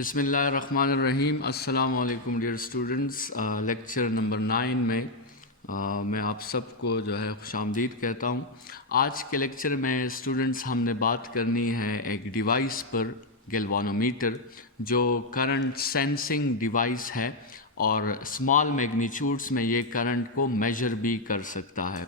बिस्मिल्लाहिर्रहमानिर्रहीम। अस्सलाम वालेकुम डियर स्टूडेंट्स। लेक्चर नंबर 9 में मैं आप सबको जो है खुशामदीद कहता हूँ। आज के लेक्चर में स्टूडेंट्स हमने बात करनी है एक डिवाइस पर, गैल्वानोमीटर, जो करंट सेंसिंग डिवाइस है और स्मॉल मैग्नीट्यूड्स में ये करंट को मेजर भी कर सकता है।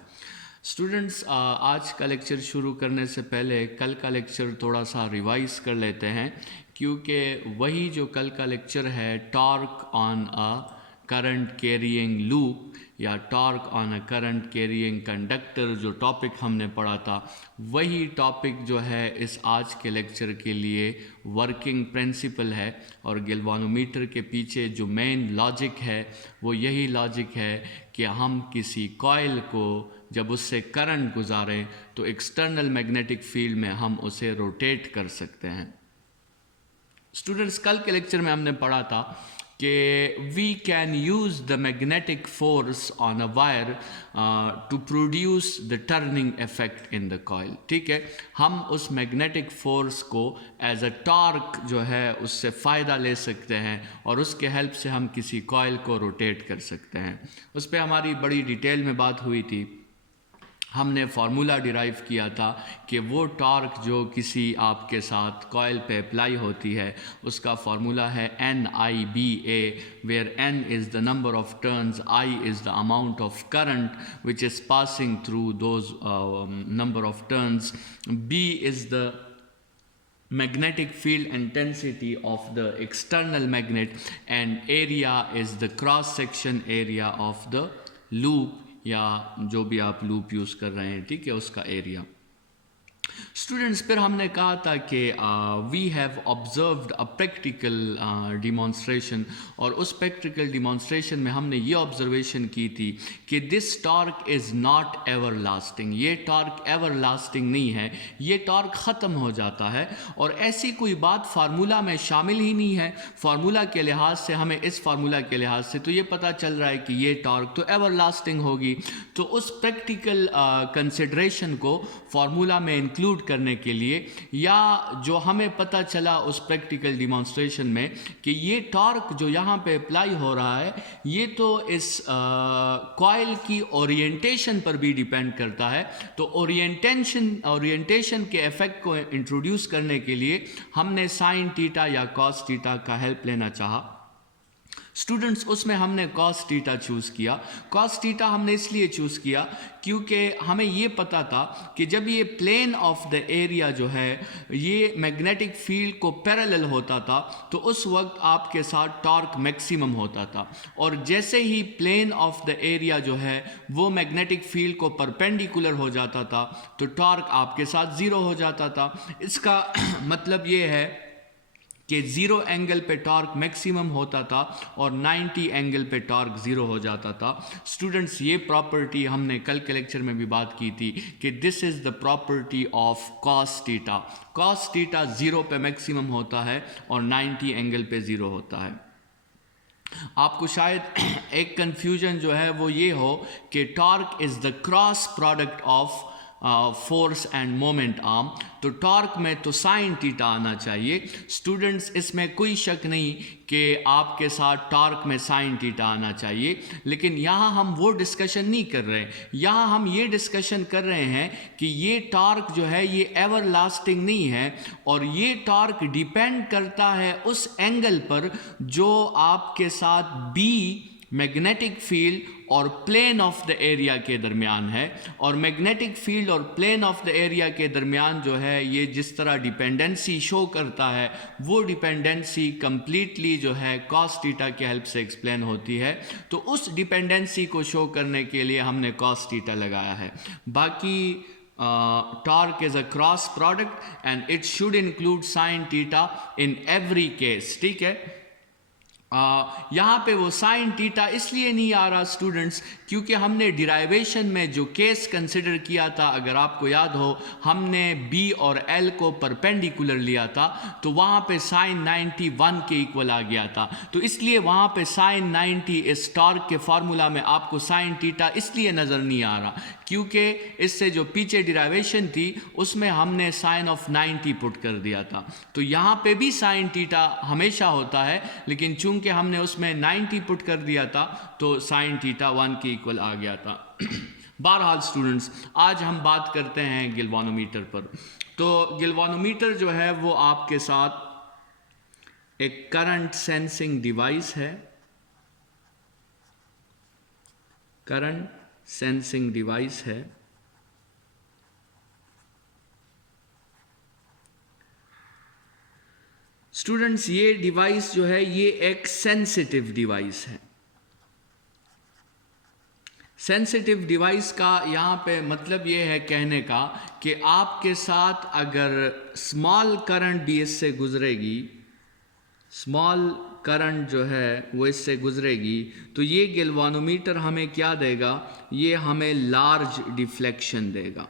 स्टूडेंट्स, आज का लेक्चर शुरू करने से पहले कल का लेक्चर थोड़ा सा रिवाइज कर लेते हैं, क्योंकि वही जो कल का लेक्चर है torque on a current carrying loop या torque on a current carrying conductor, जो टॉपिक हमने पढ़ा था, वही टॉपिक जो है इस आज के लेक्चर के लिए वर्किंग प्रिंसिपल है। और गैल्वानोमीटर के पीछे जो मेन लॉजिक है वो यही लॉजिक है कि हम किसी कॉइल को जब उससे करंट गुजारें तो एक्सटर्नल मैग्नेटिक फील्ड में हम उसे रोटेट कर सकते हैं। स्टूडेंट्स, कल के लेक्चर में हमने पढ़ा था कि we can use the magnetic force on a wire to produce the turning effect in the coil. ठीक है, हम उस मैग्नेटिक फोर्स को एज अ टॉर्क जो है उससे फ़ायदा ले सकते हैं और उसके हेल्प से हम किसी कॉइल को रोटेट कर सकते हैं। उस पर हमारी बड़ी डिटेल में बात हुई थी। हमने फार्मूला डिराइव किया था कि वो टॉर्क जो किसी आपके साथ कॉइल पे अप्लाई होती है उसका फार्मूला है NIBA, where N is the number of turns, I is the amount of current which is passing through those number of turns, B is the magnetic field intensity of the external magnet, and area is the cross section area of the loop, या जो भी आप loop use कर रहे हैं, ठीक है, उसका एरिया। स्टूडेंट्स, फिर हमने कहा था कि we have observed a practical demonstration, और उस प्रैक्टिकल डिमॉन्स्ट्रेशन में हमने ये ऑब्जर्वेशन की थी कि this torque is not ever lasting. ये टॉर्क एवर लास्टिंग नहीं है, ये टॉर्क ख़त्म हो जाता है, और ऐसी कोई बात फार्मूला में शामिल ही नहीं है। फार्मूला के लिहाज से हमें, इस फार्मूला के लिहाज से तो ये पता चल रहा है कि ये टॉर्क तो एवर लास्टिंग होगी। तो उस प्रैक्टिकल कंसिडरेशन को फार्मूला में इंक्लूड करने के लिए, या जो हमें पता चला उस प्रैक्टिकल डिमॉन्स्ट्रेशन में कि ये टॉर्क जो यहाँ पे अप्लाई हो रहा है ये तो इस कॉइल की ओरिएंटेशन पर भी डिपेंड करता है। तो ओरिएंटेशन के इफेक्ट को इंट्रोड्यूस करने के लिए हमने साइन थीटा या कॉस थीटा का हेल्प लेना चाहा। स्टूडेंट्स, उसमें हमने कॉस थीटा चूज़ किया। कॉस थीटा हमने इसलिए चूज़ किया क्योंकि हमें ये पता था कि जब ये प्लेन ऑफ द एरिया जो है ये मैग्नेटिक फील्ड को पैरेलल होता था तो उस वक्त आपके साथ टॉर्क मैक्सिमम होता था, और जैसे ही प्लेन ऑफ द एरिया जो है वो मैग्नेटिक फील्ड को परपेंडिकुलर हो जाता था तो टॉर्क आपके साथ ज़ीरो हो जाता था। इसका मतलब ये है कि 0 एंगल पे टॉर्क मैक्सिमम होता था और 90 एंगल पे टॉर्क 0 हो जाता था। स्टूडेंट्स, ये प्रॉपर्टी हमने कल के लेक्चर में भी बात की थी कि this is the property of cos theta. Cos theta 0 पे मैक्सिमम होता है और 90 एंगल पे 0 होता है। आपको शायद एक कन्फ्यूजन जो है वो ये हो कि torque is the cross product of force end moment arm, तो टॉर्क में तो साइन थीटा आना चाहिए। स्टूडेंट्स, इसमें कोई शक नहीं कि आपके साथ टॉर्क में साइन थीटा आना चाहिए, लेकिन यहाँ हम वो डिस्कशन नहीं कर रहे हैं। यहाँ हम ये डिस्कशन कर रहे हैं कि ये टॉर्क जो है ये एवर लास्टिंग नहीं है, और ये टॉर्क डिपेंड करता है उस एंगल पर जो आपके साथ बी मैग्नेटिक फील्ड और प्लेन ऑफ द एरिया के दरमियान है। और मैग्नेटिक फील्ड और प्लेन ऑफ द एरिया के दरमियान जो है ये जिस तरह डिपेंडेंसी शो करता है वो डिपेंडेंसी कंप्लीटली जो है कॉस थीटा के हेल्प से एक्सप्लेन होती है। तो उस डिपेंडेंसी को शो करने के लिए हमने कॉस थीटा लगाया है। बाकी torque is a cross product and it should include sine theta in every case. ठीक है, यहाँ पे वो साइन थीटा इसलिए नहीं आ रहा स्टूडेंट्स क्योंकि हमने डिराइवेशन में जो केस कंसिडर किया था, अगर आपको याद हो, हमने B और L को परपेंडिकुलर लिया था, तो वहाँ पे साइन 90 1 के इक्वल आ गया था। तो इसलिए वहाँ पे साइन 90 इस टॉर्क के फार्मूला में आपको साइन थीटा इसलिए नज़र नहीं आ रहा क्योंकि इससे जो पीछे डिराइवेशन थी उसमें हमने साइन ऑफ 90 पुट कर दिया था। तो यहाँ पे भी साइन थीटा हमेशा होता है, लेकिन चूंकि हमने उसमें 90 पुट कर दिया था तो साइन थीटा 1 के इक्वल आ गया था। बहरहाल स्टूडेंट्स, आज हम बात करते हैं गिल्वानोमीटर पर। तो गिल्वानोमीटर जो है वो आपके साथ एक करंट सेंसिंग डिवाइस है, करंट सेंसिंग डिवाइस है। स्टूडेंट्स, ये डिवाइस जो है ये एक सेंसिटिव डिवाइस है। सेंसिटिव डिवाइस का यहाँ पे मतलब ये है कहने का कि आपके साथ अगर स्मॉल करंट भी इससे गुजरेगी, स्मॉल करंट जो है वो इससे गुजरेगी, तो ये गिल्वानोमीटर हमें क्या देगा, ये हमें लार्ज डिफ्लेक्शन देगा।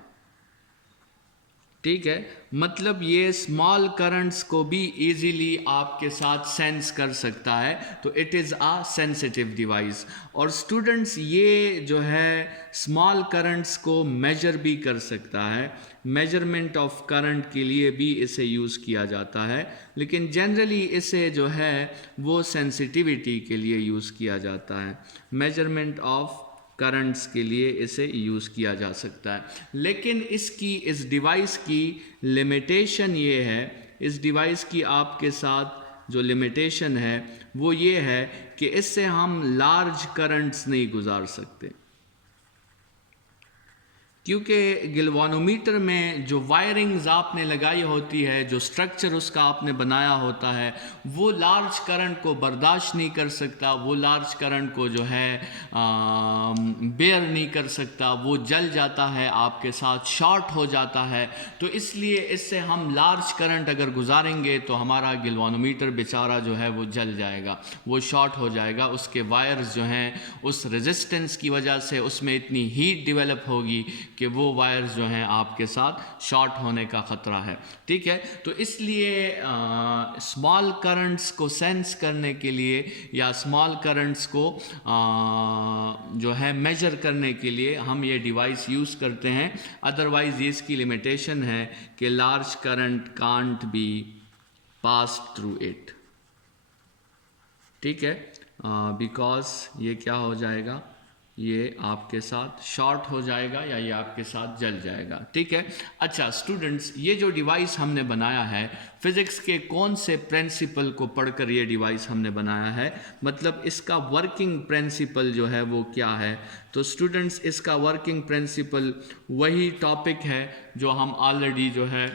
ठीक है, मतलब ये स्मॉल करंट्स को भी इजीली आपके साथ सेंस कर सकता है, तो it is a sensitive device. और स्टूडेंट्स, ये जो है स्मॉल करंट्स को मेजर भी कर सकता है, मेजरमेंट ऑफ करंट के लिए भी इसे यूज़ किया जाता है, लेकिन जनरली इसे जो है वो सेंसिटिविटी के लिए यूज़ किया जाता है, मेजरमेंट ऑफ करंट्स के लिए इसे यूज़ किया जा सकता है। लेकिन इस डिवाइस की लिमिटेशन ये है, इस डिवाइस की आपके साथ जो लिमिटेशन है वो ये है कि इससे हम लार्ज करंट्स नहीं गुजार सकते, क्योंकि गिल्वानोमीटर में जो वायरिंग्स आपने लगाई होती है, जो स्ट्रक्चर उसका आपने बनाया होता है, वो लार्ज करंट को बर्दाश्त नहीं कर सकता, वो लार्ज करंट को जो है बेयर नहीं कर सकता, वो जल जाता है, आपके साथ शॉर्ट हो जाता है। तो इसलिए इससे हम लार्ज करंट अगर गुजारेंगे तो हमारा गिल्वानोमीटर बेचारा जो है वो जल जाएगा, वो शॉर्ट हो जाएगा, उसके वायर्स जो हैं उस रेजिस्टेंस की वजह से उसमें इतनी हीट डेवलप होगी कि वो वायर्स जो हैं आपके साथ शॉर्ट होने का ख़तरा है। ठीक है, तो इसलिए स्मॉल करंट्स को सेंस करने के लिए या स्मॉल करंट्स को जो है मेजर करने के लिए हम ये डिवाइस यूज़ करते हैं। अदरवाइज़ ये इसकी लिमिटेशन है कि large current can't be pass through it. ठीक है, बिकॉज ये क्या हो जाएगा, ये आपके साथ शॉर्ट हो जाएगा या ये आपके साथ जल जाएगा। ठीक है, अच्छा स्टूडेंट्स, ये जो डिवाइस हमने बनाया है, फिज़िक्स के कौन से प्रिंसिपल को पढ़कर ये डिवाइस हमने बनाया है, मतलब इसका वर्किंग प्रिंसिपल जो है वो क्या है। तो स्टूडेंट्स, इसका वर्किंग प्रिंसिपल वही टॉपिक है जो हम ऑलरेडी जो है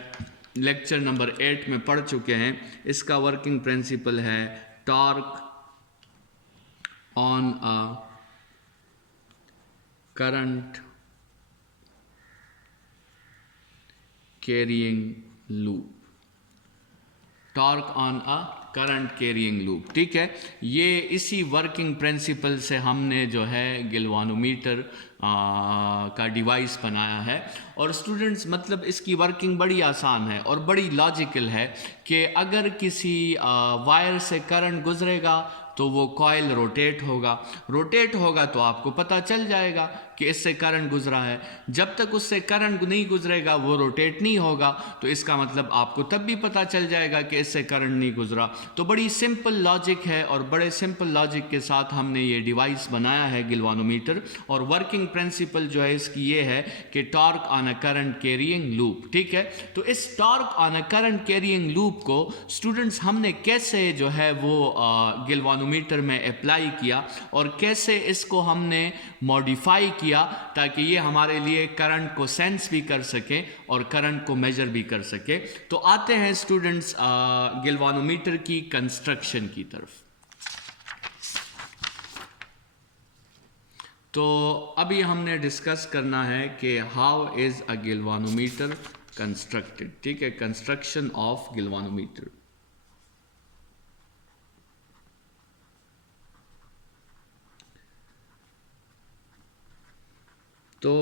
लेक्चर नंबर 8 में पढ़ चुके हैं। इसका वर्किंग प्रिंसिपल है torque on a current carrying loop, torque on a current carrying loop. ठीक है, ये इसी वर्किंग प्रिंसिपल से हमने जो है गिल्वानोमीटर का डिवाइस बनाया है। और स्टूडेंट्स, मतलब इसकी वर्किंग बड़ी आसान है और बड़ी लॉजिकल है कि अगर किसी वायर से करंट गुजरेगा तो वो कॉइल रोटेट होगा तो आपको पता चल जाएगा कि इससे करंट गुजरा है। जब तक उससे करंट नहीं गुजरेगा वो रोटेट नहीं होगा, तो इसका मतलब आपको तब भी पता चल जाएगा कि इससे करंट नहीं गुजरा। तो बड़ी सिंपल लॉजिक है और बड़े सिंपल लॉजिक के साथ हमने ये डिवाइस बनाया है गिल्वानोमीटर। और वर्किंग प्रिंसिपल जो है इसकी ये है कि torque on a current carrying loop. ठीक है, तो इस torque on a current carrying loop को स्टूडेंट्स हमने कैसे जो है वो गिल्वानोमीटर में अप्लाई किया और कैसे इसको हमने मॉडिफाई किया ताकि ये हमारे लिए करंट को सेंस भी कर सके और करंट को मेजर भी कर सके। तो आते हैं स्टूडेंट्स गिल्वानोमीटर की कंस्ट्रक्शन की तरफ। तो अभी हमने डिस्कस करना है कि हाउ इज अ गिल्वानोमीटर कंस्ट्रक्टेड। ठीक है, कंस्ट्रक्शन ऑफ गिल्वानोमीटर। तो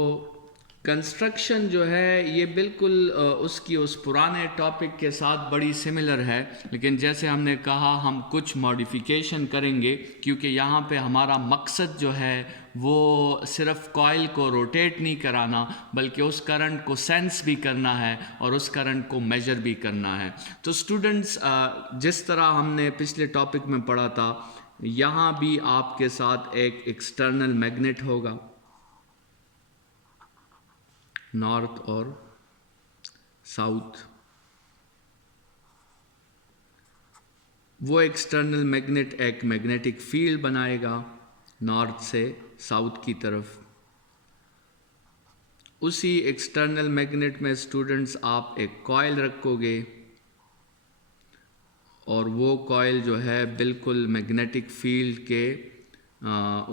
कंस्ट्रक्शन जो है ये बिल्कुल उसकी उस पुराने टॉपिक के साथ बड़ी सिमिलर है, लेकिन जैसे हमने कहा हम कुछ मॉडिफिकेशन करेंगे, क्योंकि यहाँ पे हमारा मकसद जो है वो सिर्फ कॉइल को रोटेट नहीं कराना, बल्कि उस करंट को सेंस भी करना है और उस करंट को मेजर भी करना है। तो स्टूडेंट्स, जिस तरह हमने पिछले टॉपिक में पढ़ा था, यहाँ भी आपके साथ एक एक्सटर्नल मैग्नेट होगा, नॉर्थ और साउथ। वो एक्सटर्नल मैग्नेट एक मैग्नेटिक फील्ड बनाएगा नॉर्थ से साउथ की तरफ। उसी एक्सटर्नल मैग्नेट में स्टूडेंट्स आप एक कॉइल रखोगे और वो कॉइल जो है बिल्कुल मैग्नेटिक फील्ड के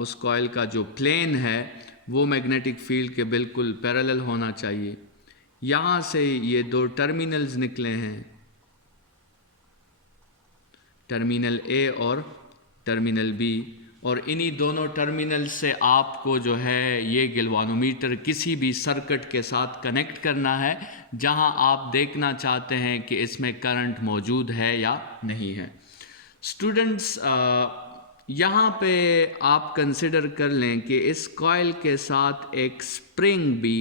उस कॉइल का जो प्लेन है वो मैग्नेटिक फील्ड के बिल्कुल पैरेलल होना चाहिए। यहाँ से ये दो टर्मिनल्स निकले हैं, टर्मिनल ए और टर्मिनल बी, और इन्हीं दोनों टर्मिनल से आपको जो है ये गैल्वानोमीटर किसी भी सर्किट के साथ कनेक्ट करना है जहाँ आप देखना चाहते हैं कि इसमें करंट मौजूद है या नहीं है। स्टूडेंट्स, यहाँ पे आप कंसिडर कर लें कि इस कॉइल के साथ एक स्प्रिंग भी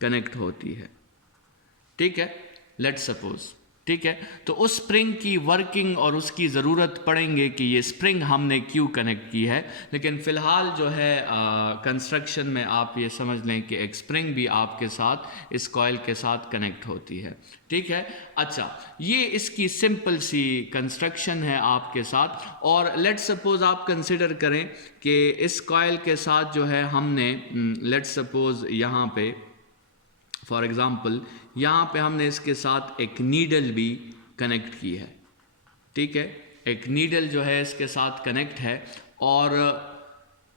कनेक्ट होती है, ठीक है, लेट्स सपोज, ठीक है। तो उस स्प्रिंग की वर्किंग और उसकी ज़रूरत पड़ेंगे कि ये स्प्रिंग हमने क्यों कनेक्ट की है, लेकिन फ़िलहाल जो है कंस्ट्रक्शन में आप ये समझ लें कि एक स्प्रिंग भी आपके साथ इस कॉइल के साथ कनेक्ट होती है, ठीक है। अच्छा, ये इसकी सिंपल सी कंस्ट्रक्शन है आपके साथ। और लेट्स सपोज आप कंसिडर करें कि इस कॉइल के साथ जो है हमने लेट्स सपोज यहाँ पे फॉर एग्ज़ाम्पल यहाँ पे हमने इसके साथ एक नीडल भी कनेक्ट की है, ठीक है। एक नीडल जो है इसके साथ कनेक्ट है और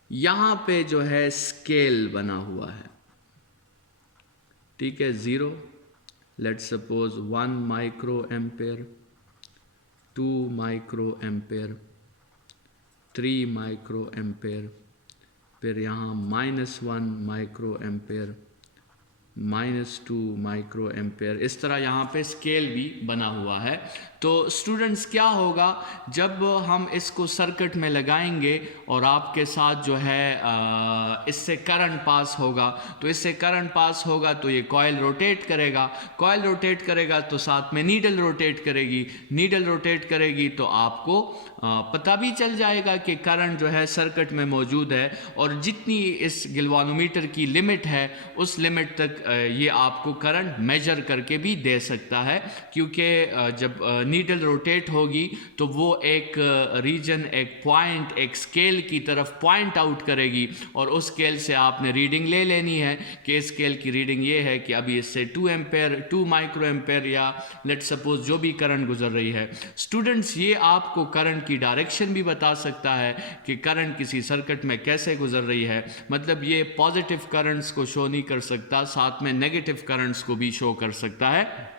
यहाँ पे जो है स्केल बना हुआ है, ठीक है। 0, let's suppose 1 micro ampere, 2 micro ampere, 3 micro ampere, फिर यहाँ -1 माइक्रो एम्पेयर, -2 माइक्रो एम्पेयर। इस तरह यहाँ पे स्केल भी बना हुआ है। तो स्टूडेंट्स, क्या होगा जब हम इसको सर्किट में लगाएंगे और आपके साथ जो है इससे करंट पास होगा, तो इससे करंट पास होगा तो ये कॉइल रोटेट करेगा, कॉइल रोटेट करेगा तो साथ में नीडल रोटेट करेगी, नीडल रोटेट करेगी तो आपको पता भी चल जाएगा कि करंट जो है सर्किट में मौजूद है, और जितनी इस गैल्वानोमीटर की लिमिट है उस लिमिट तक ये आपको करंट मेजर करके भी दे सकता है, क्योंकि जब नीडल रोटेट होगी तो वो एक रीजन, एक पॉइंट, एक स्केल की तरफ पॉइंट आउट करेगी, और उस स्केल से आपने रीडिंग ले लेनी है कि इस स्केल की रीडिंग ये है कि अभी इससे 2 एम्पेयर, 2 माइक्रो एम्पेयर या लेट्स सपोज जो भी करंट गुजर रही है। स्टूडेंट्स, ये आपको करंट की डायरेक्शन भी बता सकता है कि करंट किसी सर्किट में कैसे गुजर रही है। मतलब ये पॉजिटिव करंट्स को शो नहीं कर सकता, साथ में नेगेटिव करंट्स को भी शो कर सकता है,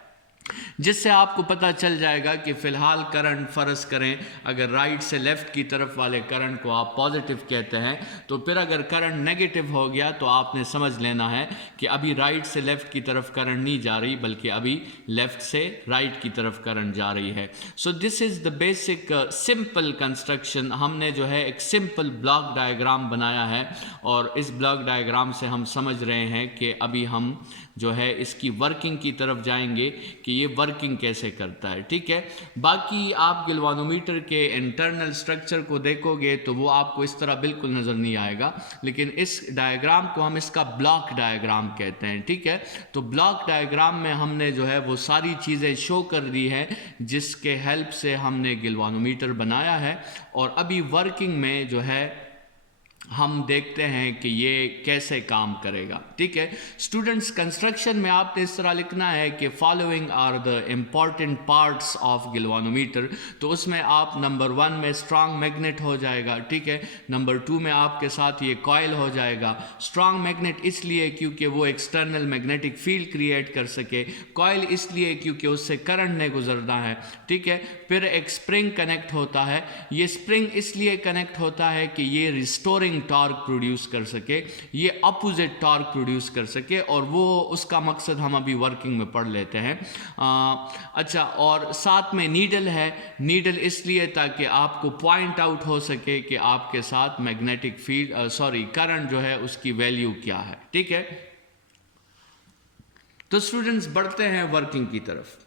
जिससे आपको पता चल जाएगा कि फ़िलहाल करंट, फ़र्ज़ करें अगर राइट से लेफ़्ट की तरफ वाले करंट को आप पॉजिटिव कहते हैं, तो फिर अगर करंट नेगेटिव हो गया तो आपने समझ लेना है कि अभी राइट से लेफ़्ट की तरफ करंट नहीं जा रही, बल्कि अभी लेफ़्ट से राइट की तरफ करंट जा रही है। So this is the basic simple construction. हमने जो है एक सिंपल ब्लॉक डायग्राम बनाया है, और इस ब्लॉक डायग्राम से हम समझ रहे हैं कि अभी हम जो है इसकी वर्किंग की तरफ जाएंगे कि ये वर्किंग कैसे करता है, ठीक है। बाकी आप गैल्वानोमीटर के इंटरनल स्ट्रक्चर को देखोगे तो वो आपको इस तरह बिल्कुल नज़र नहीं आएगा, लेकिन इस डायग्राम को हम इसका ब्लॉक डायग्राम कहते हैं, ठीक है। तो ब्लॉक डायग्राम में हमने जो है वो सारी चीज़ें शो कर दी है जिसके हेल्प से हमने गैल्वानोमीटर बनाया है, और अभी वर्किंग में जो है हम देखते हैं कि ये कैसे काम करेगा, ठीक है। स्टूडेंट्स, कंस्ट्रक्शन में आपने इस तरह लिखना है कि following are the important parts of galvanometer. तो उसमें आप नंबर 1 में स्ट्रॉन्ग मैग्नेट हो जाएगा, ठीक है। नंबर 2 में आपके साथ ये कॉइल हो जाएगा। स्ट्रॉन्ग मैग्नेट इसलिए क्योंकि वो एक्सटर्नल मैग्नेटिक फील्ड क्रिएट कर सके, कॉइल इसलिए क्योंकि उससे करंट ने गुजरना है, ठीक है। फिर एक स्प्रिंग कनेक्ट होता है। ये स्प्रिंग इसलिए कनेक्ट होता है कि ये रिस्टोरिंग वर्किंग टॉर्क प्रोड्यूस कर सके, ये अपोजिट टॉर्क प्रोड्यूस कर सके, और वो उसका मकसद हम अभी वर्किंग में पढ़ लेते हैं। अच्छा, और साथ में नीडल है। नीडल इसलिए ताकि आपको पॉइंट आउट हो सके कि आपके साथ मैग्नेटिक फील्ड करंट जो है उसकी वैल्यू क्या है। ठीक है, तो स्टूडेंट्स बढ़ते हैं वर्किंग की तरफ।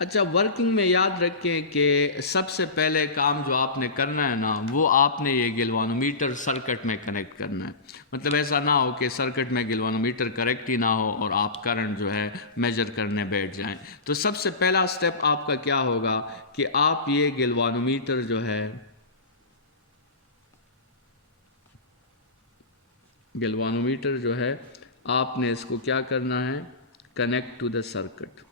अच्छा, वर्किंग में याद रखें कि सबसे पहले काम जो आपने करना है ना, वो आपने ये गैल्वानोमीटर सर्किट में कनेक्ट करना है। मतलब ऐसा ना हो कि सर्किट में गैल्वानोमीटर करेक्ट ही ना हो और आप करंट जो है मेजर करने बैठ जाएं। तो सबसे पहला स्टेप आपका क्या होगा कि आप ये गैल्वानोमीटर जो है, गैल्वानोमीटर जो है आपने इसको क्या करना है, कनेक्ट टू द सर्किट।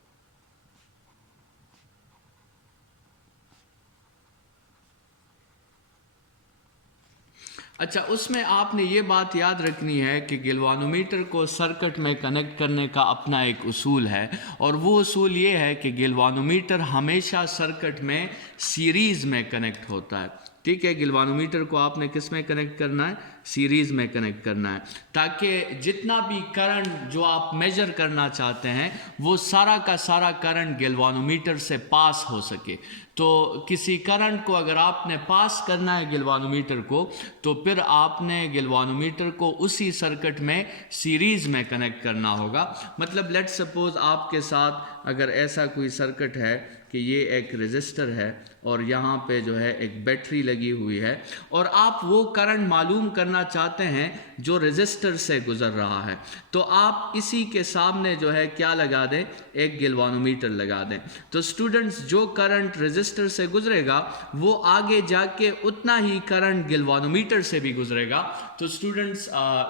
अच्छा, उसमें आपने ये बात याद रखनी है कि गैल्वानोमीटर को सर्किट में कनेक्ट करने का अपना एक उसूल है, और वो उसूल ये है कि गैल्वानोमीटर हमेशा सर्किट में सीरीज़ में कनेक्ट होता है। ठीक है, गैल्वानोमीटर को आपने किस में कनेक्ट करना है, सीरीज़ में कनेक्ट करना है, ताकि जितना भी करंट जो आप मेजर करना चाहते हैं वो सारा का सारा करंट गैल्वानोमीटर से पास हो सके। तो किसी करंट को अगर आपने पास करना है गैल्वानोमीटर को, तो फिर आपने गैल्वानोमीटर को उसी सर्किट में सीरीज़ में कनेक्ट करना होगा। मतलब लेट्स सपोज आपके साथ अगर ऐसा कोई सर्किट है कि ये एक रेजिस्टर है और यहाँ पे जो है एक बैटरी लगी हुई है, और आप वो करंट मालूम करना चाहते हैं जो रेजिस्टर से गुजर रहा है, तो आप इसी के सामने जो है क्या लगा दें, एक गैल्वानोमीटर लगा दें। तो स्टूडेंट्स, जो करंट रेजिस्टर से गुजरेगा वो आगे जाके उतना ही करंट गैल्वानोमीटर से भी गुजरेगा। तो स्टूडेंट्स,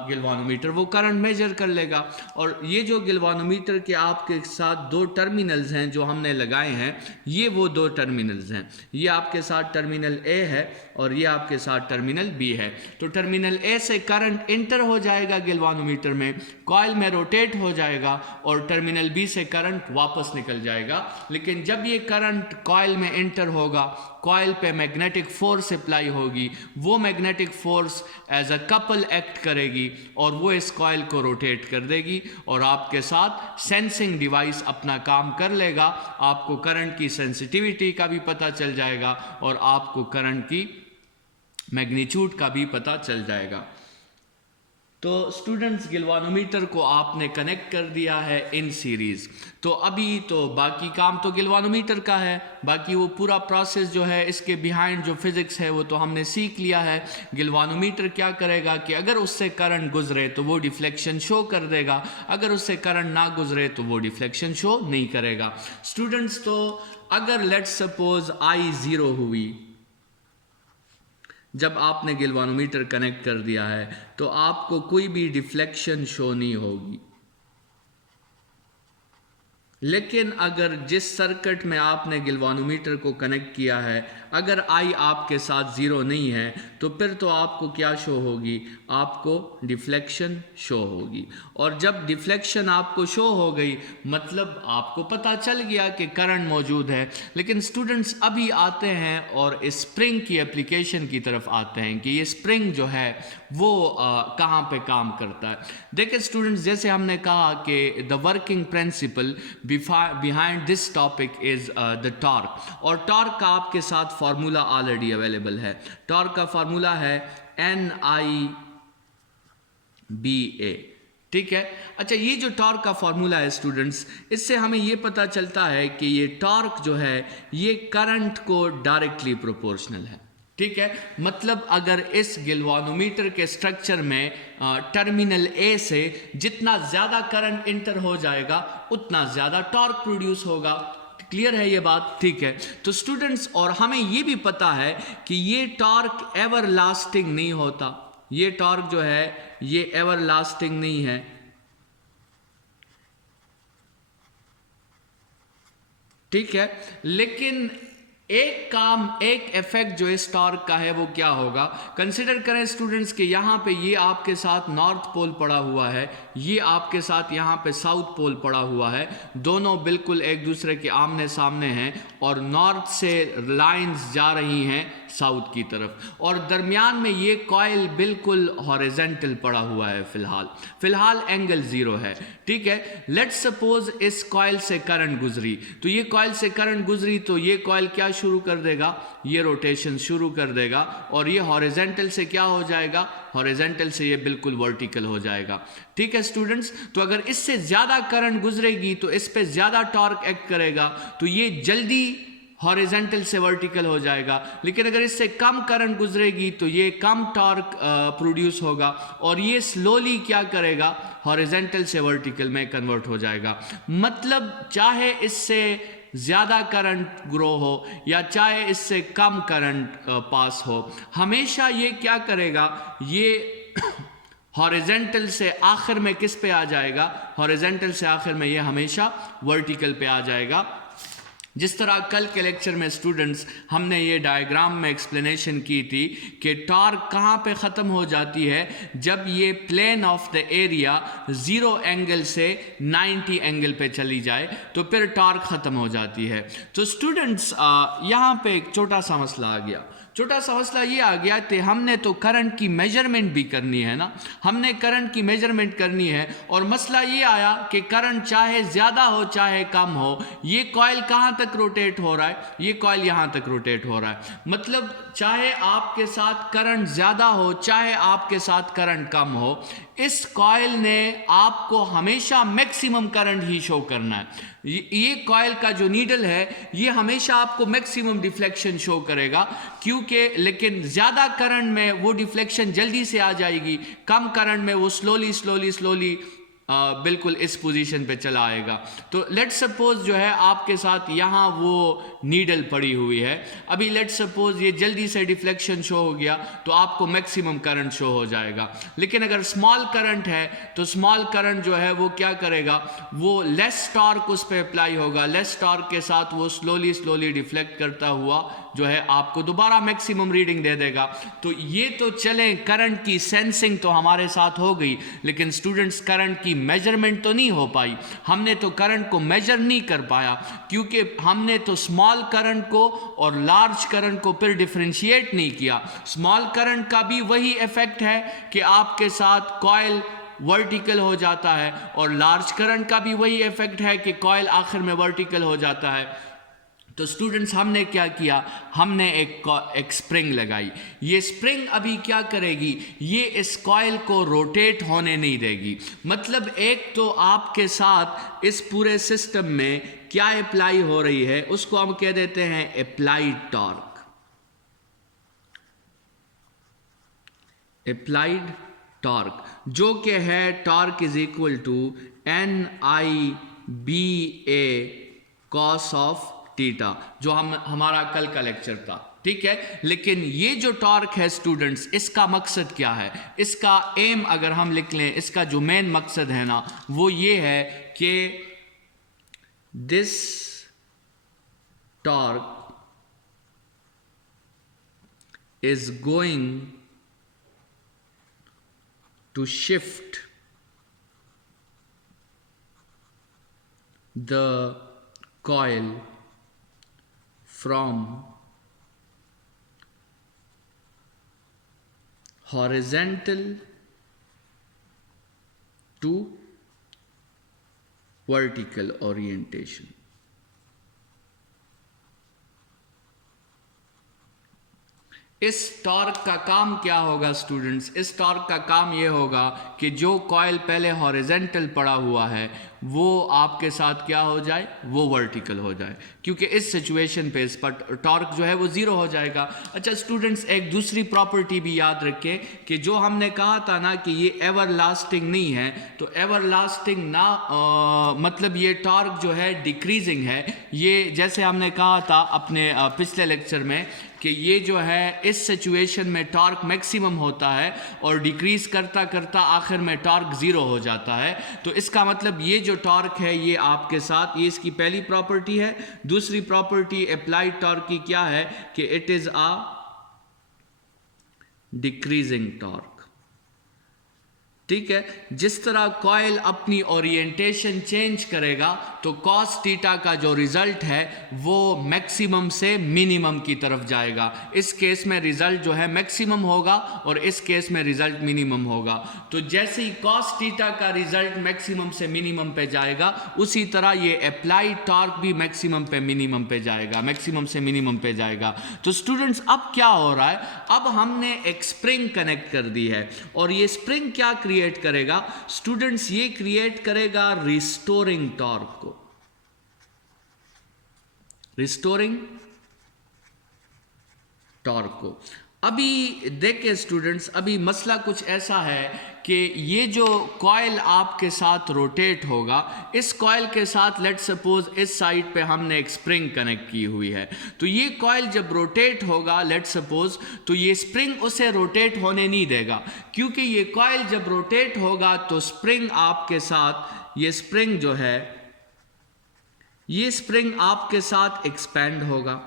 गैल्वानोमीटर वो करंट मेजर कर लेगा। और ये जो गैल्वानोमीटर के आपके साथ दो टर्मिनल्स हैं जो हमने लगाए हैं, ये वो दो टर्मिनल्स हैं। ये आपके साथ टर्मिनल ए है और ये आपके साथ टर्मिनल बी है। तो टर्मिनल ए से करंट इंटर हो जाएगा गैल्वानोमीटर में, कॉइल में रोटेट हो जाएगा, और टर्मिनल बी से करंट वापस निकल जाएगा। लेकिन जब ये करंट कॉइल में इंटर होगा, कॉइल पे मैग्नेटिक फोर्स अप्लाई होगी, वो magnetic force as a couple act करेगी और वो इस कॉइल को रोटेट कर देगी, और आपके साथ सेंसिंग डिवाइस अपना काम कर लेगा। आपको करंट की सेंसिटिविटी का भी पता चल जाएगा और आपको करंट की मैग्नीट्यूड का भी पता चल जाएगा। तो स्टूडेंट्स, गैल्वानोमीटर को आपने कनेक्ट कर दिया है इन सीरीज़। तो अभी तो बाकी काम तो गैल्वानोमीटर का है, बाकी वो पूरा प्रोसेस जो है इसके बिहाइंड जो फिज़िक्स है वो तो हमने सीख लिया है। गैल्वानोमीटर क्या करेगा कि अगर उससे करंट गुजरे तो वो डिफ्लेक्शन शो कर देगा, अगर उससे करंट ना गुजरे तो वो डिफ्लेक्शन शो नहीं करेगा। स्टूडेंट्स, तो अगर लेट्स सपोज आई ज़ीरो हुई, जब आपने गैल्वानोमीटर कनेक्ट कर दिया है तो आपको कोई भी डिफ्लेक्शन शो नहीं होगी। लेकिन अगर जिस सर्किट में आपने गैल्वानोमीटर को कनेक्ट किया है, अगर आई आपके साथ ज़ीरो नहीं है, तो फिर तो आपको क्या शो होगी, आपको डिफ्लेक्शन शो होगी। और जब डिफ्लेक्शन आपको शो हो गई, मतलब आपको पता चल गया कि करंट मौजूद है। लेकिन स्टूडेंट्स, अभी आते हैं और स्प्रिंग की एप्लीकेशन की तरफ आते हैं कि ये स्प्रिंग जो है वो कहाँ पे काम करता है। देखिए स्टूडेंट्स, जैसे हमने कहा कि the working principle behind this topic is the torque, और टॉर्क का आपके साथ फार्मूला ऑलरेडी अवेलेबल है। टॉर्क का फार्मूला है NIBA। ठीक है। अच्छा, ये जो टॉर्क का फार्मूला है स्टूडेंट्स, इससे हमें ये पता चलता है कि ये टॉर्क जो है ये करंट को डायरेक्टली प्रोपोर्शनल है। ठीक है, मतलब अगर इस गैल्वानोमीटर के स्ट्रक्चर में टर्मिनल ए से जितना ज़्यादा करंट इंटर हो जाएगा उतना ज़्यादा टॉर्क प्रोड्यूस होगा। क्लियर है ये बात? ठीक है। तो स्टूडेंट्स, और हमें ये भी पता है कि ये टॉर्क एवर लास्टिंग नहीं होता। ये टॉर्क जो है ये एवर लास्टिंग नहीं है। ठीक है, लेकिन एक काम, एक इफेक्ट जो इस टॉर्क का है वो क्या होगा। कंसिडर करें स्टूडेंट्स कि यहाँ पे ये आपके साथ नॉर्थ पोल पड़ा हुआ है, ये आपके साथ यहाँ पे साउथ पोल पड़ा हुआ है, दोनों बिल्कुल एक दूसरे के आमने सामने हैं और नॉर्थ से लाइंस जा रही हैं साउथ की तरफ, और दरमियान में ये कॉइल बिल्कुल हॉरिजेंटल पड़ा हुआ है। फिलहाल एंगल 0 है, ठीक है। लेट्स सपोज इस कॉइल से करंट गुजरी, तो ये कॉइल से करंट गुजरी तो ये कॉइल क्या शुरू कर देगा, ये रोटेशन शुरू कर देगा, और ये हॉरिजेंटल से क्या हो जाएगा, हॉरिजेंटल से ये बिल्कुल वर्टिकल हो जाएगा, ठीक है स्टूडेंट्स। तो अगर इससे ज्यादा करंट गुजरेगी तो इस पे ज्यादा टॉर्क एक्ट करेगा, तो ये जल्दी हॉरिजेंटल से वर्टिकल हो जाएगा। लेकिन अगर इससे कम करंट गुजरेगी तो ये कम टॉर्क प्रोड्यूस होगा और ये स्लोली क्या करेगा, हॉरिजेंटल से वर्टिकल में कन्वर्ट हो जाएगा। मतलब चाहे इससे ज़्यादा करंट ग्रो हो या चाहे इससे कम करंट पास हो, हमेशा ये क्या करेगा, ये हॉरिजेंटल से आखिर में किस पे आ जाएगा, हॉरिजेंटल से आखिर में ये हमेशा वर्टिकल पे आ जाएगा। जिस तरह कल के लेक्चर में स्टूडेंट्स हमने ये डायग्राम में एक्सप्लेनेशन की थी कि टॉर्क कहाँ पे ख़त्म हो जाती है, जब ये plane of the area 0 angle से 90 एंगल पे चली जाए तो फिर टॉर्क ख़त्म हो जाती है। तो स्टूडेंट्स यहाँ पे एक छोटा सा मसला आ गया। छोटा सा मसला ये आ गया कि हमने तो करंट की मेजरमेंट भी करनी है ना, हमने करंट की मेजरमेंट करनी है, और मसला ये आया कि करंट चाहे ज़्यादा हो चाहे कम हो, ये कॉइल कहाँ तक रोटेट हो रहा है, ये कॉइल यहाँ तक रोटेट हो रहा है। मतलब चाहे आपके साथ करंट ज़्यादा हो चाहे आपके साथ करंट कम हो, इस कॉइल ने आपको हमेशा मैक्सिमम करंट ही शो करना है। ये कॉइल का जो नीडल है ये हमेशा आपको मैक्सिमम डिफ्लेक्शन शो करेगा, क्योंकि लेकिन ज़्यादा करंट में वो डिफ्लेक्शन जल्दी से आ जाएगी, कम करंट में वो स्लोली बिल्कुल इस पोजीशन पे चला आएगा। तो लेट्स सपोज जो है आपके साथ यहाँ वो नीडल पड़ी हुई है, अभी लेट्स सपोज ये जल्दी से डिफ्लेक्शन शो हो गया तो आपको मैक्सिमम करंट शो हो जाएगा। लेकिन अगर स्मॉल करंट है तो स्मॉल करंट जो है वो क्या करेगा, वो लेस टॉर्क उस पर अप्लाई होगा, लेस टॉर्क के साथ वो स्लोली डिफ्लेक्ट करता हुआ जो है आपको दोबारा मैक्सिमम रीडिंग दे देगा। तो ये तो चलें, करंट की सेंसिंग तो हमारे साथ हो गई, लेकिन स्टूडेंट्स करंट की मेजरमेंट तो नहीं हो पाई। हमने तो करंट को मेजर नहीं कर पाया, क्योंकि हमने तो स्मॉल करंट को और लार्ज करंट को फिर डिफरेंशिएट नहीं किया। स्मॉल करंट का भी वही इफेक्ट है कि आपके साथ कॉइल वर्टिकल हो जाता है, और लार्ज करंट का भी वही इफेक्ट है कि कॉइल आखिर में वर्टिकल हो जाता है। तो स्टूडेंट्स हमने क्या किया, हमने एक स्प्रिंग लगाई। ये स्प्रिंग अभी क्या करेगी, ये इस कॉइल को रोटेट होने नहीं देगी। मतलब एक तो आपके साथ इस पूरे सिस्टम में क्या अप्लाई हो रही है, उसको हम कह देते हैं अप्लाइड टॉर्क। अप्लाइड टॉर्क जो कि है torque is equal to NIBA cos of theta, जो हमारा कल का लेक्चर था, ठीक है। लेकिन ये जो टॉर्क है स्टूडेंट्स, इसका मकसद क्या है, इसका एम अगर हम लिख लें, इसका जो मेन मकसद है ना वो ये है कि this torque is going to shift the coil from horizontal to vertical orientation। इस टॉर्क का काम क्या होगा स्टूडेंट्स, इस टॉर्क का काम ये होगा कि जो कॉइल पहले हॉरिजेंटल पड़ा हुआ है वो आपके साथ क्या हो जाए, वो वर्टिकल हो जाए, क्योंकि इस सिचुएशन पे इस पर टॉर्क जो है वो 0 हो जाएगा। अच्छा स्टूडेंट्स, एक दूसरी प्रॉपर्टी भी याद रखें कि जो हमने कहा था ना कि ये एवर लास्टिंग नहीं है, तो एवर लास्टिंग ना मतलब ये टॉर्क जो है डिक्रीजिंग है। ये जैसे हमने कहा था अपने पिछले लेक्चर में कि ये जो है इस सिचुएशन में टॉर्क मैक्सिमम होता है और डिक्रीज करता करता आखिर में टॉर्क 0 हो जाता है। तो इसका मतलब ये जो टॉर्क है ये आपके साथ, ये इसकी पहली प्रॉपर्टी है। दूसरी प्रॉपर्टी अप्लाइड टॉर्क की क्या है कि it is a decreasing torque. ठीक है, जिस तरह कॉइल अपनी ओरिएंटेशन चेंज करेगा तो कॉस थीटा का जो रिजल्ट है वो मैक्सिमम से मिनिमम की तरफ जाएगा। इस केस में रिजल्ट जो है मैक्सिमम होगा और इस केस में रिजल्ट मिनिमम होगा। तो जैसे ही कॉस थीटा का रिजल्ट मैक्सिमम से मिनिमम पे जाएगा, उसी तरह ये अप्लाइड टॉर्क भी मैक्सिमम पे मिनिमम पे जाएगा, मैक्सिमम से मिनिमम पे जाएगा। तो स्टूडेंट्स अब क्या हो रहा है, अब हमने एक स्प्रिंग कनेक्ट कर दी है और ये स्प्रिंग क्या क्रिएट करेगा स्टूडेंट्स, ये क्रिएट करेगा रिस्टोरिंग टॉर्क को, रिस्टोरिंग टॉर्क को। अभी देखिए स्टूडेंट्स, अभी मसला कुछ ऐसा है कि ये जो कॉइल आपके साथ रोटेट होगा, इस कॉइल के साथ लेट सपोज इस साइड पे हमने एक स्प्रिंग कनेक्ट की हुई है। तो ये कॉइल जब रोटेट होगा लेट सपोज, तो ये स्प्रिंग उसे रोटेट होने नहीं देगा, क्योंकि ये कॉइल जब रोटेट होगा तो स्प्रिंग आपके साथ, ये स्प्रिंग जो है, ये स्प्रिंग आपके साथ एक्सपेंड होगा।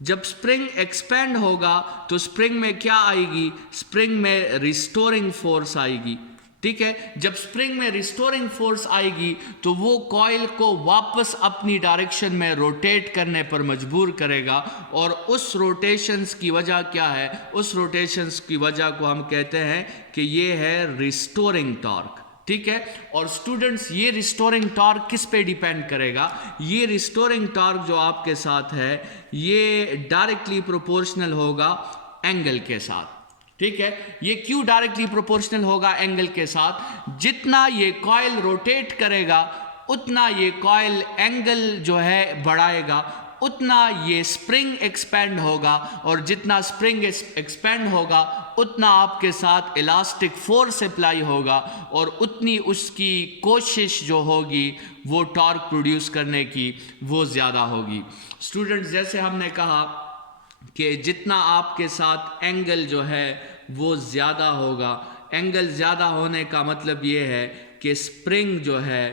जब स्प्रिंग एक्सपेंड होगा तो स्प्रिंग में क्या आएगी, स्प्रिंग में रिस्टोरिंग फोर्स आएगी। ठीक है, जब स्प्रिंग में रिस्टोरिंग फोर्स आएगी तो वो कॉइल को वापस अपनी डायरेक्शन में रोटेट करने पर मजबूर करेगा, और उस रोटेशंस की वजह क्या है, उस रोटेशंस की वजह को हम कहते हैं कि ये है रिस्टोरिंग टॉर्क। ठीक है, और स्टूडेंट्स ये रिस्टोरिंग टॉर्क किस पे डिपेंड करेगा, ये रिस्टोरिंग टॉर्क जो आपके साथ है ये डायरेक्टली प्रोपोर्शनल होगा एंगल के साथ। ठीक है, ये क्यों डायरेक्टली प्रोपोर्शनल होगा एंगल के साथ, जितना ये कॉइल रोटेट करेगा उतना ये कॉइल एंगल जो है बढ़ाएगा, उतना ये स्प्रिंग एक्सपेंड होगा, और जितना स्प्रिंग एक्सपेंड होगा उतना आपके साथ इलास्टिक फोर्स अप्लाई होगा, और उतनी उसकी कोशिश जो होगी वो टॉर्क प्रोड्यूस करने की वो ज़्यादा होगी। स्टूडेंट्स, जैसे हमने कहा कि जितना आपके साथ एंगल जो है वो ज़्यादा होगा, एंगल ज़्यादा होने का मतलब ये है कि स्प्रिंग जो है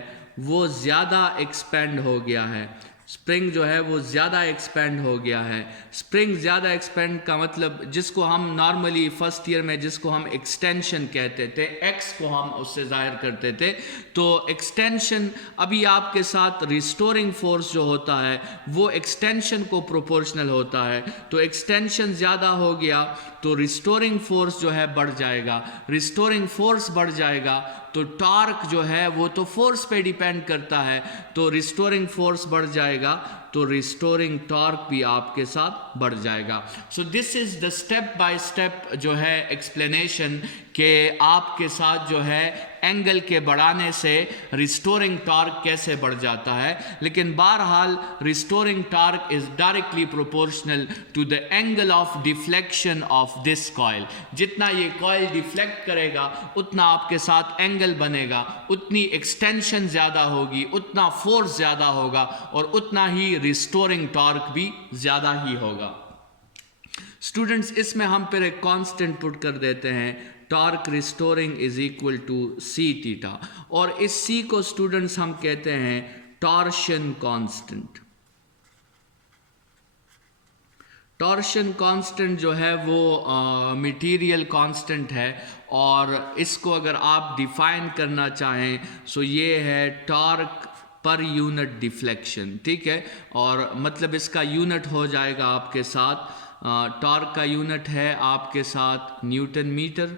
वो ज़्यादा एक्सपेंड हो गया है, स्प्रिंग जो है वो ज़्यादा एक्सपेंड हो गया है। स्प्रिंग ज़्यादा एक्सपेंड का मतलब, जिसको हम नॉर्मली फर्स्ट ईयर में जिसको हम एक्सटेंशन कहते थे, एक्स को हम उससे ज़ाहिर करते थे, तो एक्सटेंशन अभी आपके साथ रिस्टोरिंग फोर्स जो होता है वो एक्सटेंशन को प्रोपोर्शनल होता है। तो एक्सटेंशन ज़्यादा हो गया तो रिस्टोरिंग फोर्स जो है बढ़ जाएगा, रिस्टोरिंग फोर्स बढ़ जाएगा तो टॉर्क जो है वो तो फोर्स पे डिपेंड करता है, तो रिस्टोरिंग फोर्स बढ़ जाएगा तो रिस्टोरिंग टॉर्क भी आपके साथ बढ़ जाएगा। So this is the step by step जो है एक्सप्लेनेशन कि आपके साथ जो है एंगल के बढ़ाने से रिस्टोरिंग टॉर्क कैसे बढ़ जाता है। लेकिन बहरहाल restoring torque is directly proportional to the angle of deflection of this coil. जितना ये कॉइल डिफ्लेक्ट करेगा उतना आपके साथ एंगल बनेगा, उतनी एक्सटेंशन ज़्यादा होगी, उतना फोर्स ज़्यादा होगा, और उतना ही रिस्टोरिंग टॉर्क भी ज़्यादा ही होगा। स्टूडेंट्स, इसमें हम फिर एक कांस्टेंट पुट कर देते हैं, torque restoring is equal to C theta, और इस सी को स्टूडेंट्स हम कहते हैं टॉर्शन कांस्टेंट। टॉर्शन कांस्टेंट जो है वो मटेरियल कांस्टेंट है, और इसको अगर आप डिफाइन करना चाहें सो ये है टॉर्क पर यूनिट डिफ्लेक्शन। ठीक है, और मतलब इसका यूनिट हो जाएगा आपके साथ, टॉर्क का यूनिट है आपके साथ न्यूटन मीटर।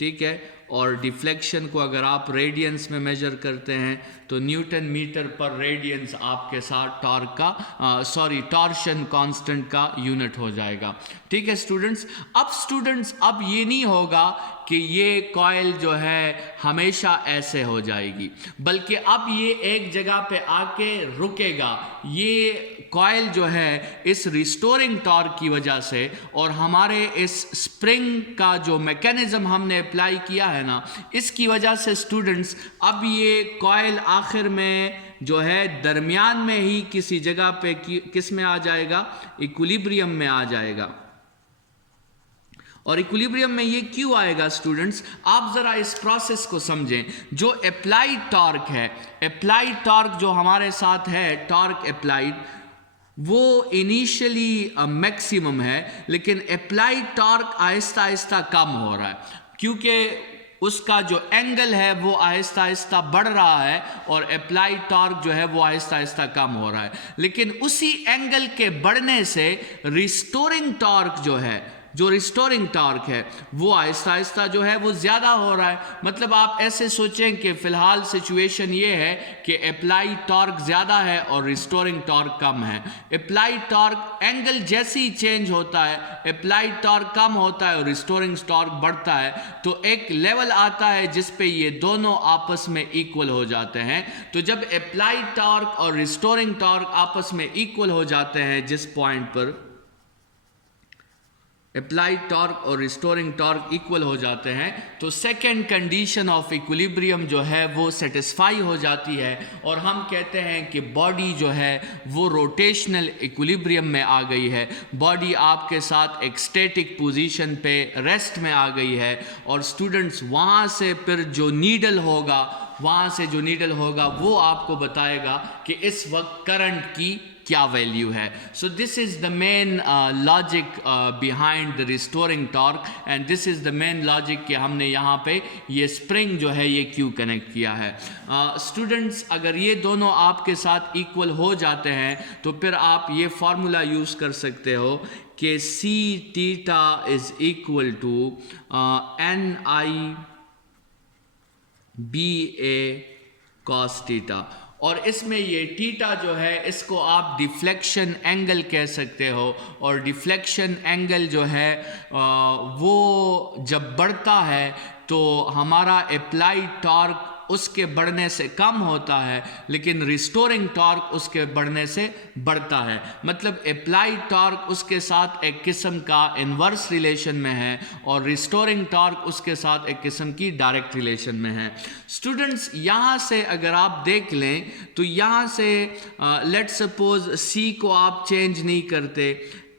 ठीक है, और डिफ्लेक्शन को अगर आप रेडियंस में मेजर करते हैं तो न्यूटन मीटर पर रेडियंस आपके साथ टॉर्क का टॉर्शन कांस्टेंट का यूनिट हो जाएगा। ठीक है स्टूडेंट्स, अब ये नहीं होगा कि ये कॉइल जो है हमेशा ऐसे हो जाएगी, बल्कि अब ये एक जगह पे आके रुकेगा। ये कॉइल जो है इस रिस्टोरिंग टॉर्क की वजह से और हमारे इस स्प्रिंग का जो मैकेनिज्म हमने अप्लाई किया है ना, इसकी वजह से स्टूडेंट्स अब ये कॉइल आखिर में जो है दरमियान में ही किसी जगह पे किस में आ जाएगा, इक्विलिब्रियम में आ जाएगा। और इक्विलिब्रियम में ये क्यों आएगा स्टूडेंट्स, आप जरा इस प्रोसेस को समझें। जो अप्लाइड टॉर्क है, अप्लाइड टॉर्क जो हमारे साथ है, टॉर्क अप्लाइड, वो इनिशियली मैक्सिमम है, लेकिन अप्लाइड टॉर्क आहिस्ता आहिस्ता कम हो रहा है, क्योंकि उसका जो एंगल है वो आहिस्ता आहिस्ता बढ़ रहा है और अप्लाइड टॉर्क जो है वो आहिस्ता आहिस्ता कम हो रहा है। लेकिन उसी एंगल के बढ़ने से रिस्टोरिंग टॉर्क जो है, जो रिस्टोरिंग टॉर्क है, वो आहिस्ता आहिस्ता जो है वो ज़्यादा हो रहा है। मतलब आप ऐसे सोचें कि फ़िलहाल सिचुएशन ये है कि अप्लाइड टॉर्क ज़्यादा है और रिस्टोरिंग टॉर्क कम है। अप्लाइड टॉर्क एंगल जैसे ही चेंज होता है, अप्लाइड टॉर्क कम होता है और रिस्टोरिंग टॉर्क बढ़ता है, तो एक लेवल आता है जिस पे ये दोनों आपस में इक्वल हो जाते हैं। तो जब अप्लाइड टॉर्क और रिस्टोरिंग टॉर्क आपस में इक्वल हो जाते हैं, जिस पॉइंट पर अप्लाइड टॉर्क और रिस्टोरिंग टॉर्क इक्वल हो जाते हैं, तो सेकेंड कंडीशन ऑफ इक्विलिब्रियम जो है वो सेटिस्फाई हो जाती है और हम कहते हैं कि बॉडी जो है वो रोटेशनल इक्विलिब्रियम में आ गई है। बॉडी आपके साथ एक स्टैटिक पोजीशन पे रेस्ट में आ गई है और स्टूडेंट्स वहाँ से फिर जो नीडल होगा, वहाँ से जो नीडल होगा वो आपको बताएगा कि इस वक्त करंट की क्या वैल्यू है। So this is the main logic behind the restoring torque and this is the main logic कि हमने यहाँ पे ये स्प्रिंग जो है ये क्यों कनेक्ट किया है। स्टूडेंट्स अगर ये दोनों आपके साथ इक्वल हो जाते हैं तो फिर आप ये फार्मूला यूज़ कर सकते हो कि C theta is equal to N I B A cos theta. और इसमें ये थीटा जो है इसको आप डिफ्लेक्शन एंगल कह सकते हो और डिफ्लेक्शन एंगल जो है वो जब बढ़ता है तो हमारा अप्लाइड टॉर्क उसके बढ़ने से कम होता है, लेकिन रिस्टोरिंग टॉर्क उसके बढ़ने से बढ़ता है। मतलब अप्लाइड टॉर्क उसके साथ एक किस्म का इन्वर्स रिलेशन में है और रिस्टोरिंग टॉर्क उसके साथ एक किस्म की डायरेक्ट रिलेशन में है। स्टूडेंट्स यहाँ से अगर आप देख लें तो यहाँ से लेट्स सपोज सी को आप चेंज नहीं करते,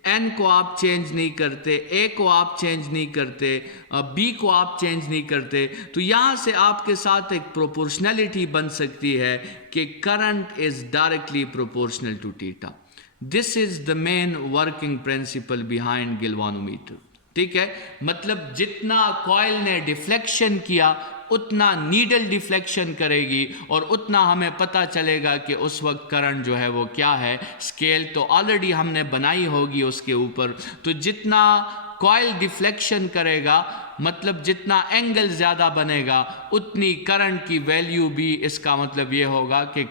एन को आप चेंज नहीं करते, ए को आप चेंज नहीं करते, बी को आप चेंज नहीं करते, तो यहाँ से आपके साथ एक प्रोपोर्शनैलिटी बन सकती है कि current is directly proportional to theta. This is the main working principle behind galvanometer. ठीक है, मतलब जितना कॉइल ने डिफ्लेक्शन किया उतना नीडल डिफ्लेक्शन करेगी और उतना हमें पता चलेगा कि उस वक्त करंट जो है वो क्या है। स्केल तो ऑलरेडी हमने बनाई होगी उसके ऊपर, तो जितना कॉइल डिफ्लेक्शन करेगा मतलब जितना एंगल ज़्यादा बनेगा उतनी करंट की वैल्यू भी, इसका मतलब ये होगा कि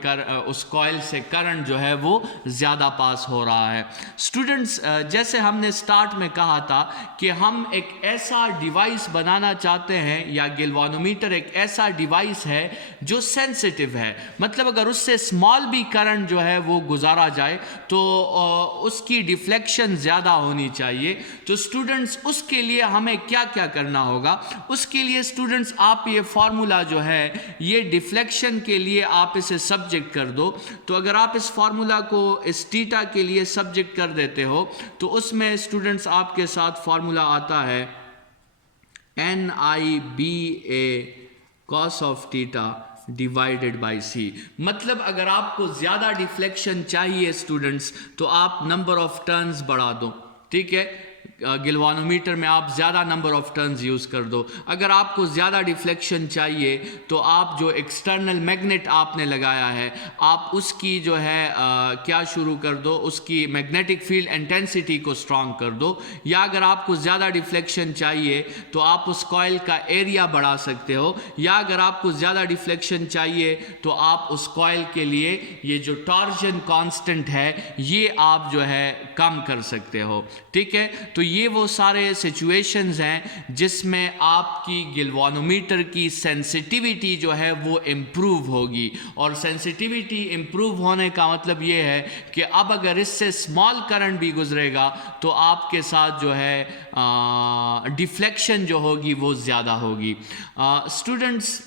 उस कॉइल से करंट जो है वो ज़्यादा पास हो रहा है। स्टूडेंट्स जैसे हमने स्टार्ट में कहा था कि हम एक ऐसा डिवाइस बनाना चाहते हैं या गैल्वानोमीटर एक ऐसा डिवाइस है जो सेंसिटिव है, मतलब अगर उससे स्मॉल भी करंट जो है वो गुजारा जाए तो उसकी डिफ्लेक्शन ज़्यादा होनी चाहिए। तो स्टूडेंट्स उसके लिए हमें क्या क्या करना होगा, उसके लिए स्टूडेंट्स आप ये फार्मूला जो है ये डिफ्लेक्शन के लिए आप इसे सब्जेक्ट कर दो। तो अगर आप इस फार्मूला को इस थीटा के लिए सब्जेक्ट कर देते हो तो उसमें स्टूडेंट्स आपके साथ फार्मूला आता है N I B A cos of theta divided by C. मतलब अगर आपको ज़्यादा डिफ्लेक्शन चाहिए स्टूडेंट्स तो आप नंबर ऑफ टर्न्स बढ़ा दो। ठीक है, गैल्वानोमीटर में आप ज़्यादा नंबर ऑफ टर्न्स यूज़ कर दो। अगर आपको ज़्यादा डिफ्लेक्शन चाहिए तो आप जो एक्सटर्नल मैग्नेट आपने लगाया है आप उसकी जो है क्या शुरू कर दो, उसकी मैग्नेटिक फील्ड इंटेंसिटी को स्ट्रॉन्ग कर दो। या अगर आपको ज़्यादा डिफ्लेक्शन चाहिए तो आप उस कॉइल का एरिया बढ़ा सकते हो, या अगर आपको ज़्यादा डिफ्लेक्शन चाहिए तो आप उस कॉइल के लिए ये जो टॉर्जन कांस्टेंट है ये आप जो है कम कर सकते हो। ठीक है, तो ये वो सारे सिचुएशंस हैं जिसमें आपकी गैल्वानोमीटर की सेंसिटिविटी जो है वो इम्प्रूव होगी। और सेंसिटिविटी इम्प्रूव होने का मतलब ये है कि अब अगर इससे स्मॉल करंट भी गुजरेगा तो आपके साथ जो है डिफ्लेक्शन जो होगी वो ज़्यादा होगी। स्टूडेंट्स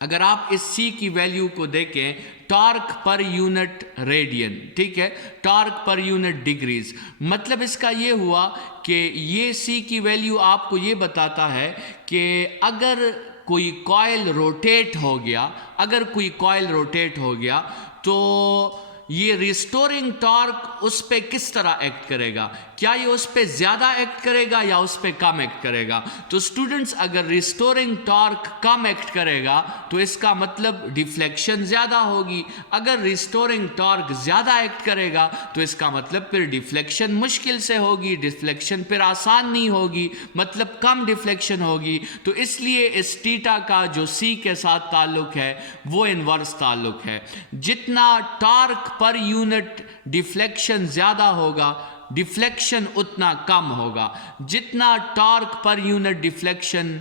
अगर आप इस C की वैल्यू को देखें, टॉर्क पर यूनिट रेडियन, ठीक है, टॉर्क पर यूनिट डिग्रीज, मतलब इसका ये हुआ कि ये C की वैल्यू आपको ये बताता है कि अगर कोई कॉइल रोटेट हो गया, अगर कोई कॉइल रोटेट हो गया तो ये रिस्टोरिंग टॉर्क उस पे किस तरह एक्ट करेगा, क्या ये उस पे ज़्यादा एक्ट करेगा या उस पे कम एक्ट करेगा। तो स्टूडेंट्स, अगर रिस्टोरिंग टॉर्क कम एक्ट करेगा तो इसका मतलब डिफ्लेक्शन ज़्यादा होगी, अगर रिस्टोरिंग टॉर्क ज़्यादा एक्ट करेगा तो इसका मतलब फिर डिफ्लेक्शन मुश्किल से होगी, डिफ्लेक्शन फिर आसान नहीं होगी, मतलब कम डिफ्लेक्शन होगी। तो इसलिए इस थीटा का जो C के साथ ताल्लुक है वो इन्वर्स ताल्लुक है। जितना टॉर्क पर यूनिट डिफ्लेक्शन ज़्यादा होगा, डिफ्लेक्शन उतना कम होगा, जितना टॉर्क पर यूनिट डिफ्लेक्शन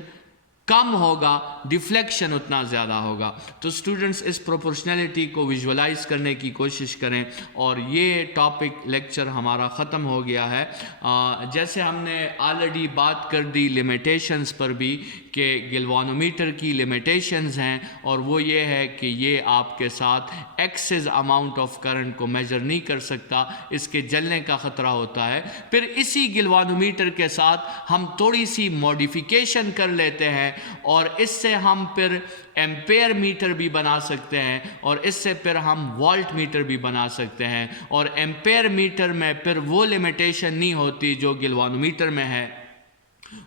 कम होगा, डिफ्लेक्शन उतना ज़्यादा होगा। तो स्टूडेंट्स, इस प्रोपोर्शनैलिटी को विजुअलाइज करने की कोशिश करें। और ये टॉपिक लेक्चर हमारा ख़त्म हो गया है। जैसे हमने ऑलरेडी बात कर दी लिमिटेशंस पर भी कि गैल्वानोमीटर की लिमिटेशंस हैं, और वो ये है कि ये आपके साथ एक्सेस अमाउंट ऑफ करंट को मेजर नहीं कर सकता, इसके जलने का ख़तरा होता है। फिर इसी गैल्वानोमीटर के साथ हम थोड़ी सी मॉडिफिकेशन कर लेते हैं और इससे हम फिर एम्पेयर मीटर भी बना सकते हैं, और इससे फिर हम वोल्ट मीटर भी बना सकते हैं। और एम्पेयर मीटर में फिर वो लिमिटेशन नहीं होती जो गैल्वानोमीटर में है,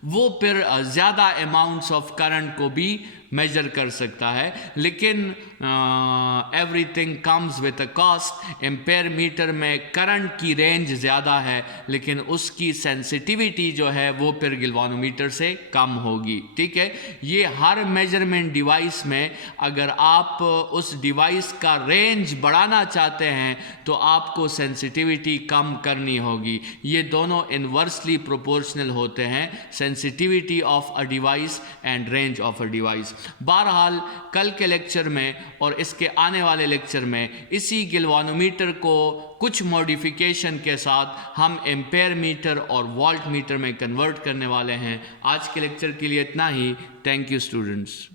वो फिर ज़्यादा अमाउंट्स ऑफ करंट को भी मेजर कर सकता है। लेकिन everything comes with a cost. Ampere metre में करंट की रेंज ज़्यादा है, लेकिन उसकी सेंसिटिविटी जो है वो फिर गैल्वानोमीटर से कम होगी। ठीक है, ये हर मेजरमेंट डिवाइस में अगर आप उस डिवाइस का रेंज बढ़ाना चाहते हैं तो आपको सेंसिटिविटी कम करनी होगी। ये दोनों इन्वर्सली प्रोपोर्शनल होते हैं, sensitivity of a device and range of a device. बहरहाल कल के लेक्चर में और इसके आने वाले लेक्चर में इसी गैल्वानोमीटर को कुछ मॉडिफिकेशन के साथ हम एम्पेयर मीटर और वोल्ट मीटर में कन्वर्ट करने वाले हैं। आज के लेक्चर के लिए इतना ही। Thank you students.